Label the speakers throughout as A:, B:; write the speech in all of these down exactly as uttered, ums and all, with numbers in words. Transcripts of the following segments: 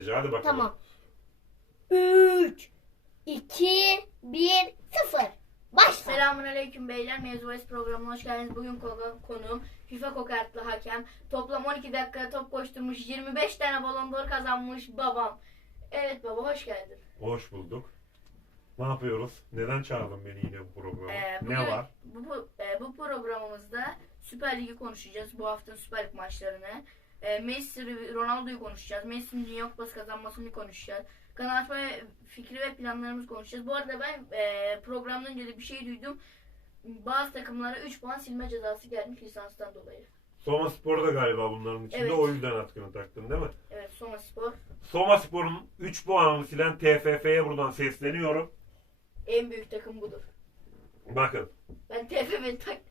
A: Hadi bakalım.
B: Tamam. üç, iki, bir, sıfır. Başla.
C: Selamünaleyküm beyler. Mevzu Bahis programına hoş geldiniz. Bugün ko- konuğum FIFA kokartlı hakem. Toplam on iki dakika top koşturmuş, yirmi beş tane balon d'Or kazanmış babam. Evet baba, hoş geldin.
A: Hoş bulduk. Ne yapıyoruz? Neden çağırdın beni yine bu programa?
C: Ee, bugün,
A: ne var?
C: Bu, bu, e, bu programımızda Süper Lig'i konuşacağız. Bu haftanın Süper Lig maçlarını. E, Messi, Ronaldo'yu konuşacağız. Messi'nin Dünya Kupası kazanmasını konuşacağız. Kanal açma fikri ve planlarımızı konuşacağız. Bu arada ben e, programdan önce de bir şey duydum. Bazı takımlara üç puan silme cezası gelmiş lisanstan dolayı.
A: Soma Spor da galiba bunların içinde.
C: Evet.
A: O yüzden atkını taktın değil mi?
C: Evet, Soma Spor.
A: Soma Spor'un üç puanını silen T F F'ye buradan sesleniyorum.
C: En büyük takım budur.
A: Bakın.
C: Ben T F F'yi tak.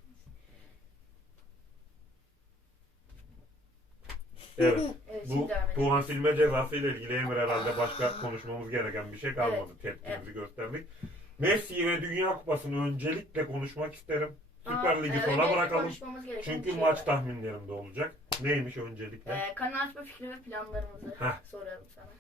A: Evet.
C: Evet,
A: Bu
C: şimdi devam edelim.
A: puan silme cezası ile ilgili Emir herhalde başka konuşmamız gereken bir şey kalmadı.
C: Evet.
A: Tepkimizi gösterdik. Messi ve Dünya Kupası'nı öncelikle konuşmak isterim. Süper
C: Aa,
A: Lig'i
C: e,
A: sona
C: öncelikle
A: bırakalım.
C: konuşmamız gereken
A: Çünkü
C: bir şey
A: maç
C: var.
A: tahminlerimde olacak. Neymiş öncelikle?
C: Ee, kanal açma fikri ve planlarımızı
A: Heh.
C: soralım sana.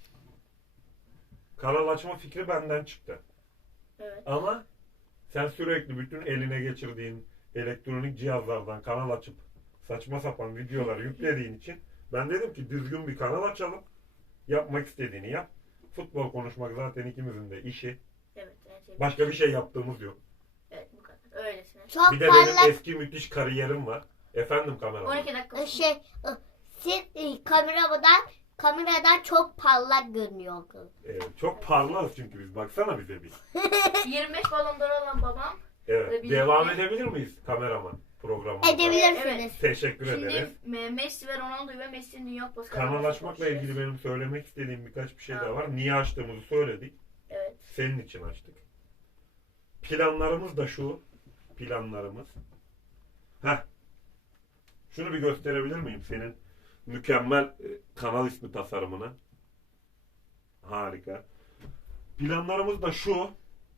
A: Kanal açma fikri benden çıktı.
C: Evet.
A: Ama sen sürekli bütün eline geçirdiğin elektronik cihazlardan kanal açıp saçma sapan videolar yüklediğin için ben dedim ki düzgün bir kanal açalım. Yapmak istediğini yap. Futbol konuşmak zaten ikimizin de işi.
C: Evet. En sevdiğim
A: Başka
C: şey.
A: bir şey yaptığımız yok.
C: Evet, bu kadar. Öylesine.
B: Çok
A: Bir de benim
B: parlak
A: eski müthiş kariyerim var. Efendim kameraman.
C: on iki dakika.
B: e, şey e, siz e, kameradan kameradan çok parlak görünüyor.
A: Ee, çok parlarız çünkü biz. Baksana bize bir.
C: yirmi beş balon d'Or alan babam.
A: Evet.
C: Ve bir-
A: Devam edebilir miyiz kameraman programımıza?
B: Edebilirsiniz.
A: Teşekkür
C: Şimdi
A: ederiz.
C: Me- Messi ve Ronaldo ve Messi'nin Dünya Kupası
A: Kanal
C: kazanmasını
A: açmakla
C: konuşacağız.
A: ilgili benim söylemek istediğim birkaç bir şey daha
C: Tamam.
A: var. Niye açtığımızı söyledik.
C: Evet.
A: Senin için açtık. Planlarımız da şu. Planlarımız. Heh. Şunu bir gösterebilir miyim? Senin mükemmel e, kanal ismi tasarımını. Harika. Planlarımız da şu.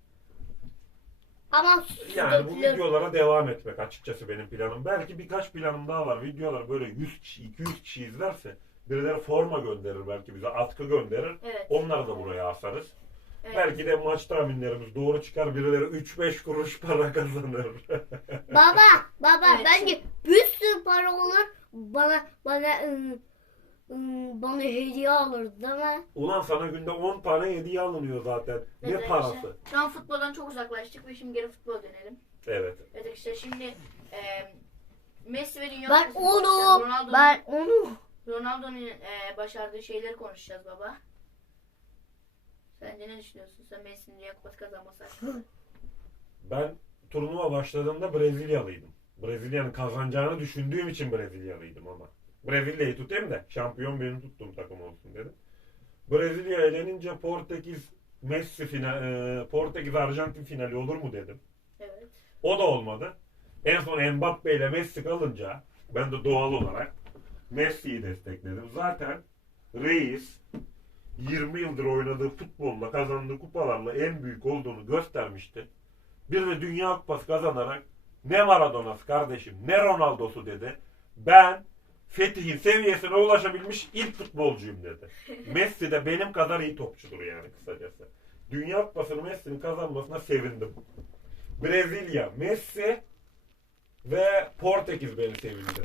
B: Ama
A: Yani bu
B: sürekli-
A: videolara devam etmek açıkçası benim planım. Belki birkaç planım daha var. Videolar böyle yüz kişi, iki yüz kişi izlerse birileri forma gönderir belki bize. Atkı gönderir.
C: Evet.
A: Onları da buraya asarız.
C: Evet.
A: Belki de maç tahminlerimiz doğru çıkar. Birileri üç beş kuruş para kazanır.
B: Baba, baba
C: Evet,
B: bence bir sürü para olur. Bana bana ım, ım, bana hediye alır değil mi?
A: Ulan sana günde on tane hediye alınıyor zaten. Ne
C: Evet,
A: parası?
C: işte. Şu an futboldan çok uzaklaştık ve şimdi geri futbola dönelim.
A: Evet.
C: Evet arkadaşlar, şimdi e, Messi ve Dünya
B: Ben
C: Kupası'nı konuşacağız.
B: onu
C: Ronaldo'nun
B: ben onu
C: Ronaldo'nun e, başardığı şeyleri konuşacağız baba. Sence ne düşünüyorsun? Sen Messi'nin Dünya Kupası kazanması hakkında.
A: Ben turnuva başladığımda Brezilyalıydım. Brezilya'nın kazanacağını düşündüğüm için Brezilyalıydım ama. Brezilya'yı tutayım da şampiyon benim tuttuğum takım olsun dedim. Brezilya elenince Portekiz Messi final, e, Portekiz Arjantin finali olur mu dedim.
C: Evet.
A: O da olmadı. En son Mbappe ile Messi kalınca ben de doğal olarak Messi'yi destekledim. Zaten Reis yirmi yıldır oynadığı futbolla, kazandığı kupalarla en büyük olduğunu göstermişti. Bir de Dünya Kupası kazanarak ne Maradona'sı kardeşim, ne Ronaldo'su dedi. Ben Fethi'nin seviyesine ulaşabilmiş ilk futbolcuyum dedi. Messi de benim kadar iyi topçudur yani kısacası. Dünya Kupası'nı Messi'nin kazanmasına sevindim. Brezilya, Messi ve Portekiz beni sevindirir.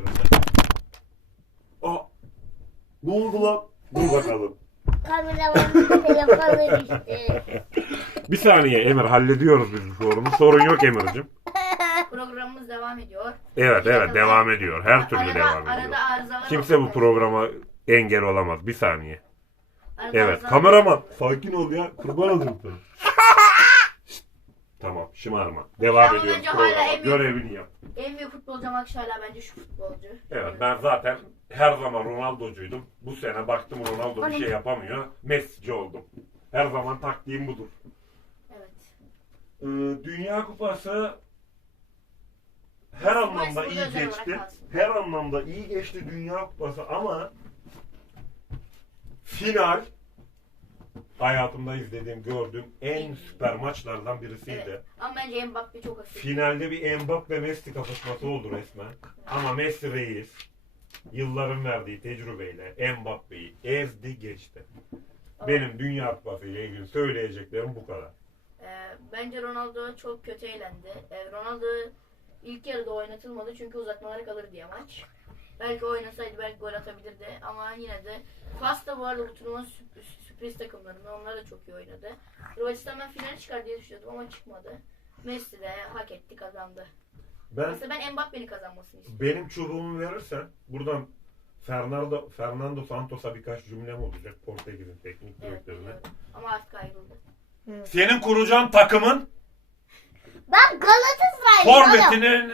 A: Aa, ne oldu lan? Dur bakalım.
B: kameramanın telefonu işte.
A: Bir saniye Emir, hallediyoruz biz bu sorunu. Sorun yok Emir'cim.
C: Programımız devam ediyor.
A: Evet evet devam ediyor. Her türlü
C: arada,
A: devam ediyor.
C: Arada arızalar
A: Kimse bu
C: olacak.
A: programa engel olamaz. Bir saniye.
C: Arada
A: Evet
C: arızalar
A: kameraman.
C: olacak.
A: Sakin ol ya. Kurban olayım sana. Şşt, Tamam şımarma. Devam
C: Ama
A: ediyoruz
C: bence hala
A: programa.
C: en büyük-
A: Görevini yap.
C: En büyük futbolcu ama hala bence şu futbolcu.
A: Evet ben zaten her zaman Ronaldo'cuydum. Bu sene baktım Ronaldo bir şey yapamıyor. Messi'ci oldum. Her zaman taktiğim budur.
C: Evet.
A: Ee, Dünya Kupası her anlamda
C: Messi
A: iyi
C: burada özel
A: geçti.
C: olarak kalsın.
A: Her anlamda iyi geçti Dünya Kupası ama final hayatımda izlediğim, gördüğüm en süper maçlardan birisiydi.
C: Evet. Ama bence Mbappe çok hafif.
A: Finalde bir Mbappe Messi kapışması oldu resmen. Ama Messi reis. yılların verdiği tecrübeyle Mbappe'yi ezdi geçti. Benim Dünya Kupası ile ilgili söyleyeceklerim bu kadar.
C: Ee, bence Ronaldo çok kötü eğlendi. Ee, Ronaldo ilk yarıda oynatılmadı çünkü uzatmalara kalır diye maç. Belki oynasaydı belki gol atabilirdi ama yine de Fas da bu arada bu turnuvanın sürpriz, sürpriz takımlarında onlar da çok iyi oynadı. Hırvatistan ben finale çıkar diye düşünüyordum ama çıkmadı. Messi de hak etti, kazandı.
A: Ben
C: Mesela ben Mbappe'nin kazanmasını istiyorum.
A: benim çubuğumu verirsen buradan Fernando Fernando Santos'a birkaç cümlem olacak, Portekiz'in teknik
C: Evet,
A: direktörüne.
C: biliyorum. Ama artık ayrıldı.
A: Senin kuracağın takımın
B: Ben Galatasaraylıyım oğlum.
A: forvetinin